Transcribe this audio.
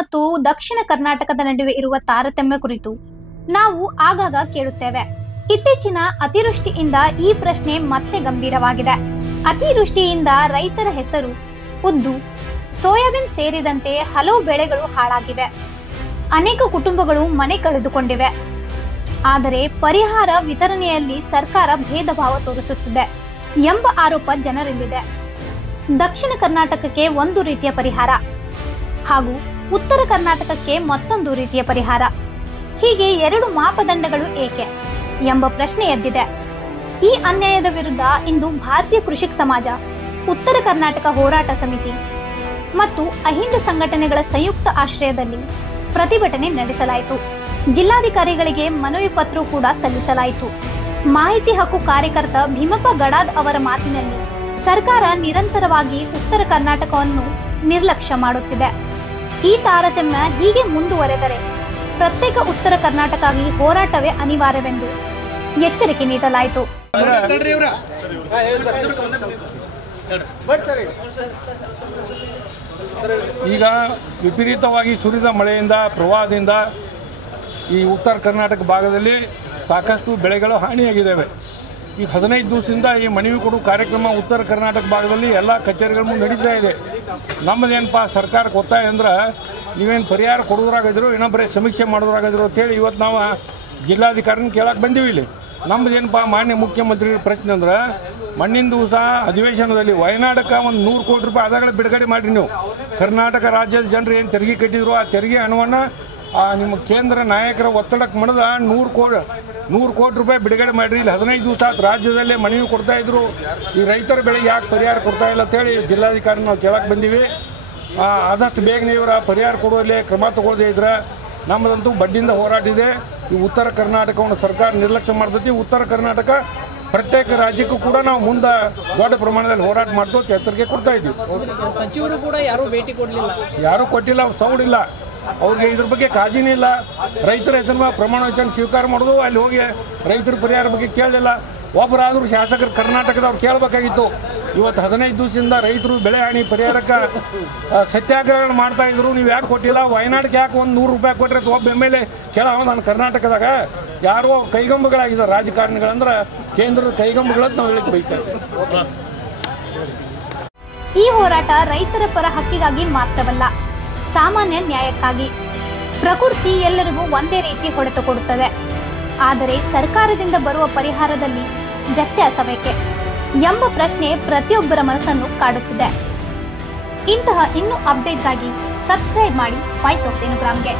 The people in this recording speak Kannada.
ಮತ್ತು ದಕ್ಷಿಣ ಕರ್ನಾಟಕದ ನಡುವೆ ಇರುವ ತಾರತಮ್ಯ ಕುರಿತು ನಾವು ಆಗಾಗ ಕೇಳುತ್ತೇವೆ. ಇತ್ತೀಚಿನ ಅತಿವೃಷ್ಟಿಯಿಂದ ಈ ಪ್ರಶ್ನೆ ಮತ್ತೆ ಗಂಭೀರವಾಗಿದೆ. ಅತಿವೃಷ್ಟಿಯಿಂದ ರೈತರ ಹೆಸರು, ಉದ್ದು, ಸೋಯಾಬೀನ್ ಸೇರಿದಂತೆ ಹಲವು ಬೆಳೆಗಳು ಹಾಳಾಗಿವೆ. ಅನೇಕ ಕುಟುಂಬಗಳು ಮನೆ ಕಳೆದುಕೊಂಡಿವೆ. ಆದರೆ ಪರಿಹಾರ ವಿತರಣೆಯಲ್ಲಿ ಸರ್ಕಾರ ಭೇದ ಭಾವ ತೋರಿಸುತ್ತಿದೆ ಎಂಬ ಆರೋಪ ಜನರಲ್ಲಿದೆ. ದಕ್ಷಿಣ ಕರ್ನಾಟಕಕ್ಕೆ ಒಂದು ರೀತಿಯ ಪರಿಹಾರ ಹಾಗೂ ಉತ್ತರ ಕರ್ನಾಟಕಕ್ಕೆ ಮತ್ತೊಂದು ರೀತಿಯ ಪರಿಹಾರ, ಹೀಗೆ ಎರಡು ಮಾಪದಂಡಗಳು ಏಕೆ ಎಂಬ ಪ್ರಶ್ನೆ ಎದ್ದಿದೆ. ಈ ಅನ್ಯಾಯದ ವಿರುದ್ಧ ಇಂದು ಭಾರತೀಯ ಕೃಷಿಕ ಸಮಾಜ, ಉತ್ತರ ಕರ್ನಾಟಕ ಹೋರಾಟ ಸಮಿತಿ ಮತ್ತು ಅಹಿಂದ ಸಂಘಟನೆಗಳ ಸಂಯುಕ್ತ ಆಶ್ರಯದಲ್ಲಿ ಪ್ರತಿಭಟನೆ ನಡೆಸಲಾಯಿತು. ಜಿಲ್ಲಾಧಿಕಾರಿಗಳಿಗೆ ಮನವಿ ಪತ್ರ ಕೂಡ ಸಲ್ಲಿಸಲಾಯಿತು. ಮಾಹಿತಿ ಹಕ್ಕು ಕಾರ್ಯಕರ್ತ ಭೀಮಪ್ಪ ಗಡಾದ್ ಅವರ ಮಾತಿನಲ್ಲಿ ಸರ್ಕಾರ ನಿರಂತರವಾಗಿ ಉತ್ತರ ಕರ್ನಾಟಕವನ್ನು ನಿರ್ಲಕ್ಷ್ಯ ಮಾಡುತ್ತಿದೆ. ಈ ತಾರತಮ್ಯ ಹೀಗೆ ಮುಂದುವರೆದರೆ ಪ್ರತ್ಯೇಕ ಉತ್ತರ ಕರ್ನಾಟಕಕ್ಕಾಗಿ ಹೋರಾಟವೇ ಅನಿವಾರ್ಯವೆಂದು ಎಚ್ಚರಿಕೆ ನೀಡಲಾಯಿತು. ಈಗ ವಿಪರೀತವಾಗಿ ಸುರಿದ ಮಳೆಯಿಂದ, ಪ್ರವಾಹದಿಂದ ಈ ಉತ್ತರ ಕರ್ನಾಟಕ ಭಾಗದಲ್ಲಿ ಸಾಕಷ್ಟು ಬೆಳೆಗಳು ಹಾನಿಯಾಗಿದ್ದಾವೆ. ಈಗ 15 ದಿವಸದಿಂದ ಈ ಮನವಿ ಕೊಡು ಕಾರ್ಯಕ್ರಮ ಉತ್ತರ ಕರ್ನಾಟಕ ಭಾಗದಲ್ಲಿ ಎಲ್ಲ ಕಚೇರಿಗಳ ಮುಂದೆ ನಡೀತಾ ಇದೆ. ನಮ್ಮದೇನಪ್ಪ ಸರ್ಕಾರಕ್ಕೆ ಒತ್ತಾಯ ಅಂದ್ರೆ, ನೀವೇನು ಪರಿಹಾರ ಕೊಡೋದ್ರಾಗಿದ್ರು ಇನ್ನೊಬ್ಬರೇ ಸಮೀಕ್ಷೆ ಮಾಡೋದ್ರಾಗಿದ್ರು ಅಂತೇಳಿ ಇವತ್ತು ನಾವು ಜಿಲ್ಲಾಧಿಕಾರಿನ ಕೇಳಕ್ಕೆ ಬಂದೀವಿ. ಇಲ್ಲಿ ನಮ್ಮದೇನಪ್ಪ ಮಾನ್ಯ ಮುಖ್ಯಮಂತ್ರಿಗಳ ಪ್ರಶ್ನೆ ಅಂದ್ರೆ, ಮಣ್ಣಿನ ದಿವಸ ಅಧಿವೇಶನದಲ್ಲಿ ವಯನಾಡಕ್ಕೆ ಒಂದು 100 ಕೋಟಿ ರೂಪಾಯಿ ಆದಾಗಳ ಬಿಡುಗಡೆ ಮಾಡಿರಿ. ನೀವು ಕರ್ನಾಟಕ ರಾಜ್ಯದ ಜನರು ಏನು ತೆರಿಗೆ ಕಟ್ಟಿದ್ರು ಆ ತೆರಿಗೆ ಹಣವನ್ನು ನಿಮ್ಮ ಕೇಂದ್ರ ನಾಯಕರ ಒತ್ತಡಕ್ಕೆ ಮಣಿದ 100 ಕೋಟಿ ರೂಪಾಯಿ ಬಿಡುಗಡೆ ಮಾಡಿರಿ. ಇಲ್ಲಿ 15 ದಿವಸ ರಾಜ್ಯದಲ್ಲೇ ಮನವಿ ಕೊಡ್ತಾಯಿದ್ರು. ಈ ರೈತರ ಬೆಳೆಗೆ ಯಾಕೆ ಪರಿಹಾರ ಕೊಡ್ತಾ ಇಲ್ಲ ಅಂತೇಳಿ ಜಿಲ್ಲಾಧಿಕಾರಿ ನಾವು ಕೇಳಕ್ಕೆ ಬಂದೀವಿ. ಆದಷ್ಟು ಬೇಗನೆ ಇವರ ಪರಿಹಾರ ಕೊಡುವಲ್ಲಿ ಕ್ರಮ ತಗೊಳ್ಳದೇ ಇದ್ರೆ ನಮ್ಮದಂತೂ ಬಡ್ಡಿಯಿಂದ ಹೋರಾಟ ಇದೆ. ಈ ಉತ್ತರ ಕರ್ನಾಟಕವನ್ನು ಸರ್ಕಾರ ನಿರ್ಲಕ್ಷ್ಯ ಮಾಡ್ತೈತಿ. ಉತ್ತರ ಕರ್ನಾಟಕ ಪ್ರತ್ಯೇಕ ರಾಜ್ಯಕ್ಕೂ ಕೂಡ ನಾವು ಮುಂದೆ ದೊಡ್ಡ ಪ್ರಮಾಣದಲ್ಲಿ ಹೋರಾಟ ಮಾಡ್ತು ಎಚ್ಚರಿಕೆ ಕೊಡ್ತಾ ಇದ್ದೀವಿ. ಸಚಿವರು ಕೂಡ ಯಾರೂ ಭೇಟಿ ಕೊಡಲಿಲ್ಲ, ಯಾರೂ ಕೊಟ್ಟಿಲ್ಲ, ಸೌಡ್ ಇಲ್ಲ ಅವ್ರಿಗೆ, ಇದ್ರ ಬಗ್ಗೆ ಕಾಳಜಿನೇ ಇಲ್ಲ. ರೈತರ ಹೆಸರು ಪ್ರಮಾಣ ವಚನ ಸ್ವೀಕಾರ ಮಾಡೋದು, ಅಲ್ಲಿ ಹೋಗಿ ರೈತರ ಪರಿಹಾರ ಬಗ್ಗೆ ಕೇಳಲಿಲ್ಲ. ಒಬ್ಬರಾದರೂ ಶಾಸಕರು ಕರ್ನಾಟಕದವ್ರು ಕೇಳಬೇಕಾಗಿತ್ತು. ಇವತ್ತು 15 ದಿವಸದಿಂದ ರೈತರು ಬೆಳೆ ಹಾನಿ ಪರಿಹಾರಕ್ಕೆ ಸತ್ಯಾಗ್ರಹಗಳು ಮಾಡ್ತಾಯಿದ್ರು. ನೀವು ಯಾಕೆ ಕೊಟ್ಟಿಲ್ಲ? ವಯನಾಡಿಗೆ ಯಾಕೆ ಒಂದು 100 ರೂಪಾಯಿ ಕೊಟ್ಟರೆ ಒಬ್ಬ MLA ಕೇಳೋ ನಾನು ಕರ್ನಾಟಕದಾಗ ಯಾರೋ ಕೈಗೊಂಬೆಗಳಾಗಿದ್ದಾರೆ ರಾಜಕಾರಣಿಗಳಂದ್ರೆ ಕೇಂದ್ರದ ಕೈಗೊಂಬೆಗಳಂತ ನಾವು ಹೇಳಿಕ್ಕೆ ಬಯಸ್ತೇವೆ. ಈ ಹೋರಾಟ ರೈತರ ಪರ ಹಕ್ಕಿಗಾಗಿ ಮಾತ್ರವಲ್ಲ, ಸಾಮಾನ್ಯ ನ್ಯಾಯಕ್ಕಾಗಿ. ಪ್ರಕೃತಿ ಎಲ್ಲರಿಗೂ ಒಂದೇ ರೀತಿ ಹೊಡೆತ ಕೊಡುತ್ತದೆ. ಆದರೆ ಸರ್ಕಾರದಿಂದ ಬರುವ ಪರಿಹಾರದಲ್ಲಿ ವ್ಯತ್ಯಾಸ ಬೇಕೆ ಎಂಬ ಪ್ರಶ್ನೆ ಪ್ರತಿಯೊಬ್ಬರ ಮನಸ್ಸನ್ನು ಕಾಡುತ್ತಿದೆ. ಇಂತಹ ಇನ್ನೂ ಅಪ್ಡೇಟ್ಗಾಗಿ ಸಬ್ಸ್ಕ್ರೈಬ್ ಮಾಡಿ ವಾಯ್ಸ್ ಆಫ್ ಸೇನುಗ್ರಾಮ್ಗೆ.